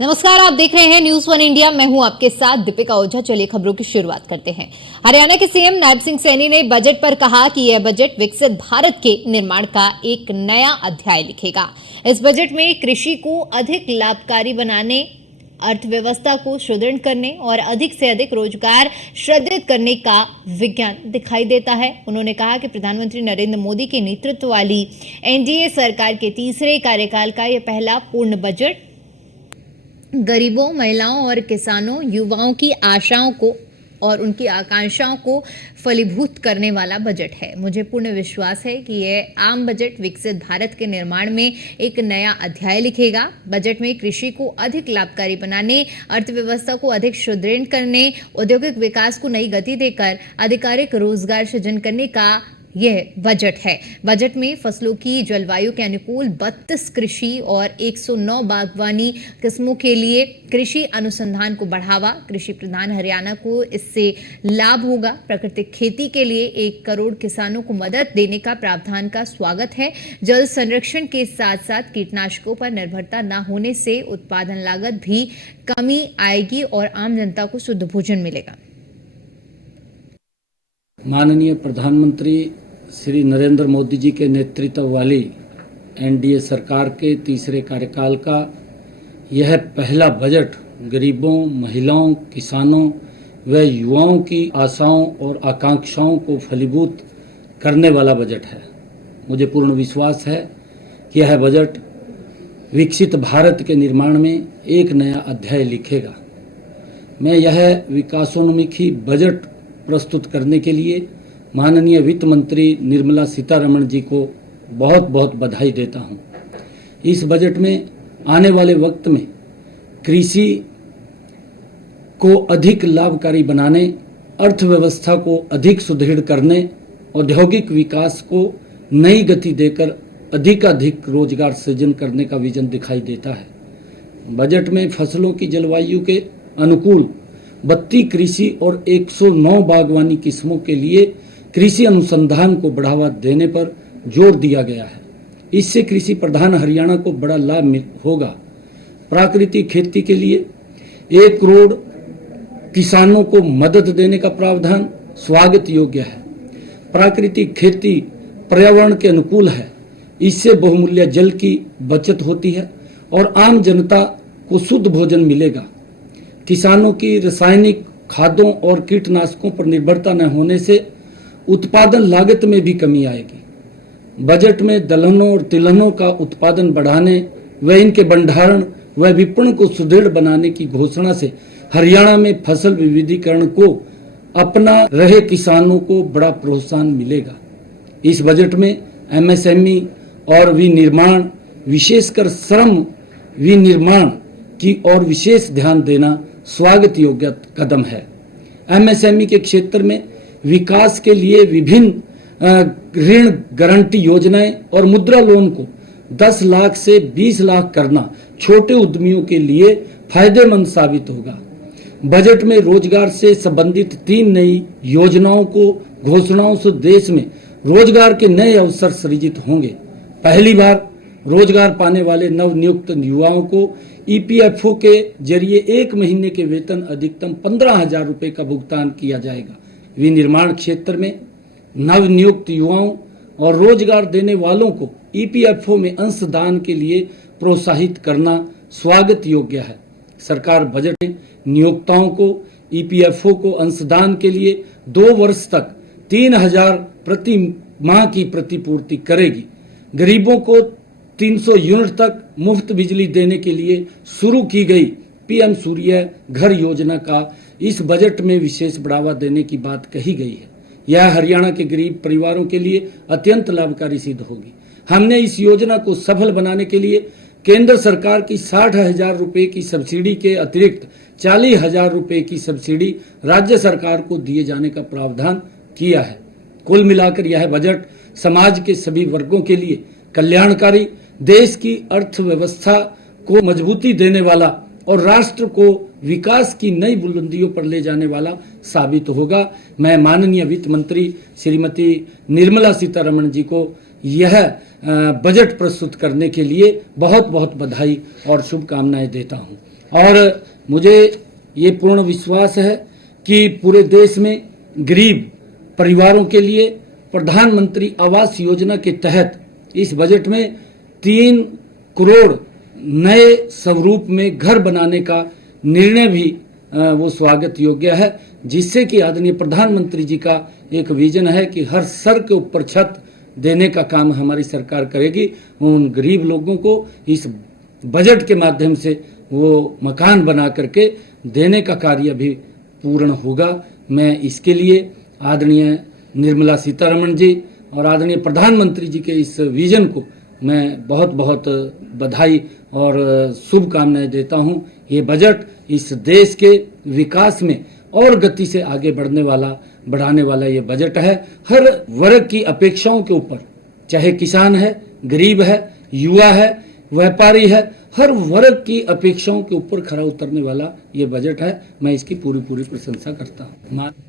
नमस्कार, आप देख रहे हैं न्यूज वन इंडिया। मैं हूं आपके साथ दीपिका ओझा। चलिए खबरों की शुरुआत करते हैं। हरियाणा के सीएम नायब सिंह सैनी ने बजट पर कहा कि यह बजट विकसित भारत के निर्माण का एक नया अध्याय लिखेगा। इस बजट में कृषि को अधिक लाभकारी बनाने, अर्थव्यवस्था को सुदृढ़ करने और अधिक से अधिक रोजगार सृजित करने का विज्ञान दिखाई देता है। उन्होंने कहा कि प्रधानमंत्री नरेंद्र मोदी के नेतृत्व वाली एनडीए सरकार के तीसरे कार्यकाल का यह पहला पूर्ण बजट गरीबों, महिलाओं और किसानों, युवाओं की आशाओं को और उनकी आकांक्षाओं को फलीभूत करने वाला बजट है। मुझे पूर्ण विश्वास है कि यह आम बजट विकसित भारत के निर्माण में एक नया अध्याय लिखेगा। बजट में कृषि को अधिक लाभकारी बनाने, अर्थव्यवस्था को अधिक सुदृढ़ करने, औद्योगिक विकास को नई गति देकर आधिकारिक रोजगार सृजन करने का यह बजट है। बजट में फसलों की जलवायु के अनुकूल 32 कृषि और 109 बागवानी किस्मों के लिए कृषि अनुसंधान को बढ़ावा, कृषि प्रधान हरियाणा को इससे लाभ होगा। प्राकृतिक खेती के लिए 1 करोड़ किसानों को मदद देने का प्रावधान का स्वागत है। जल संरक्षण के साथ साथ कीटनाशकों पर निर्भरता न होने से उत्पादन लागत भी कमी आएगी और आम जनता को शुद्ध भोजन मिलेगा। माननीय प्रधानमंत्री श्री नरेंद्र मोदी जी के नेतृत्व वाली एनडीए सरकार के तीसरे कार्यकाल का यह पहला बजट गरीबों, महिलाओं, किसानों व युवाओं की आशाओं और आकांक्षाओं को फलीभूत करने वाला बजट है। मुझे पूर्ण विश्वास है कि यह बजट विकसित भारत के निर्माण में एक नया अध्याय लिखेगा। मैं यह विकासोन्मुखी बजट प्रस्तुत करने के लिए माननीय वित्त मंत्री निर्मला सीतारमण जी को बहुत बहुत बधाई देता हूं। इस बजट में आने वाले वक्त में कृषि को अधिक लाभकारी बनाने, अर्थव्यवस्था को अधिक सुदृढ़ करने, औद्योगिक विकास को नई गति देकर अधिकाधिक रोजगार सृजन करने का विजन दिखाई देता है। बजट में फसलों की जलवायु के अनुकूल 32 कृषि और 109 बागवानी किस्मों के लिए कृषि अनुसंधान को बढ़ावा देने पर जोर दिया गया है। इससे कृषि प्रधान हरियाणा को बड़ा लाभ होगा। प्राकृतिक खेती के लिए 1 करोड़ किसानों को मदद देने का प्रावधान स्वागत योग्य है। प्राकृतिक खेती पर्यावरण के अनुकूल है। इससे बहुमूल्य जल की बचत होती है और आम जनता को शुद्ध भोजन मिलेगा। किसानों की रासायनिक खादों और कीटनाशकों पर निर्भरता न होने से उत्पादन लागत में भी कमी आएगी। बजट में दलहनों और तिलहनों का उत्पादन बढ़ाने व इनके भंडारण व विपणन को सुदृढ़ बनाने की घोषणा से हरियाणा में फसल विविधीकरण को अपना रहे किसानों को बड़ा प्रोत्साहन मिलेगा। इस बजट में एमएसएमई और विनिर्माण, विशेषकर श्रम विनिर्माण की ओर विशेष ध्यान देना स्वागत योग्य कदम है। एमएसएमई के क्षेत्र में विकास के लिए विभिन्न ऋण गारंटी योजनाएं और मुद्रा लोन को 10 लाख से 20 लाख करना छोटे उद्यमियों के लिए फायदेमंद साबित होगा। बजट में रोजगार से संबंधित 3 नई योजनाओं को घोषणाओं से देश में रोजगार के नए अवसर सृजित होंगे। पहली बार रोजगार पाने वाले नवनियुक्त युवाओं को ईपीएफओ के जरिए 1 महीने के वेतन अधिकतम 15,000 रुपये का भुगतान किया जाएगा। विनिर्माण क्षेत्र में नवनियुक्त युवाओं और रोजगार देने वालों को ईपीएफओ में अंशदान के लिए प्रोत्साहित करना स्वागत योग्य है। सरकार बजट में नियोक्ताओं को ईपीएफओ को अंशदान के लिए 2 वर्ष तक 3,000 प्रति माह की प्रतिपूर्ति करेगी। गरीबों को 300 यूनिट तक मुफ्त बिजली देने के लिए शुरू की गई पीएम सूर्य घर योजना का इस बजट में विशेष बढ़ावा देने की बात कही गई है। यह हरियाणा के गरीब परिवारों के लिए अत्यंत लाभकारी सिद्ध होगी। हमने इस योजना को सफल बनाने के लिए केंद्र सरकार की 60,000 रुपये की सब्सिडी के अतिरिक्त 40,000 रुपये की सब्सिडी राज्य सरकार को दिए जाने का प्रावधान किया है। कुल मिलाकर यह बजट समाज के सभी वर्गों के लिए कल्याणकारी, देश की अर्थव्यवस्था को मजबूती देने वाला और राष्ट्र को विकास की नई बुलंदियों पर ले जाने वाला साबित होगा। मैं माननीय वित्त मंत्री श्रीमती निर्मला सीतारमण जी को यह बजट प्रस्तुत करने के लिए बहुत बहुत बधाई और शुभकामनाएं देता हूं। और मुझे ये पूर्ण विश्वास है कि पूरे देश में गरीब परिवारों के लिए प्रधानमंत्री आवास योजना के तहत इस बजट में 3 करोड़ नए स्वरूप में घर बनाने का निर्णय भी वो स्वागत योग्य है, जिससे कि आदरणीय प्रधानमंत्री जी का एक विजन है कि हर सर के ऊपर छत देने का काम हमारी सरकार करेगी। उन गरीब लोगों को इस बजट के माध्यम से वो मकान बना करके देने का कार्य भी पूर्ण होगा। मैं इसके लिए आदरणीय निर्मला सीतारमण जी और आदरणीय प्रधानमंत्री जी के इस विजन को मैं बहुत बहुत बधाई और शुभकामनाएं देता हूं। ये बजट इस देश के विकास में और गति से आगे बढ़ाने वाला ये बजट है। हर वर्ग की अपेक्षाओं के ऊपर, चाहे किसान है, गरीब है, युवा है, व्यापारी है, हर वर्ग की अपेक्षाओं के ऊपर खरा उतरने वाला ये बजट है। मैं इसकी पूरी प्रशंसा करता हूँ।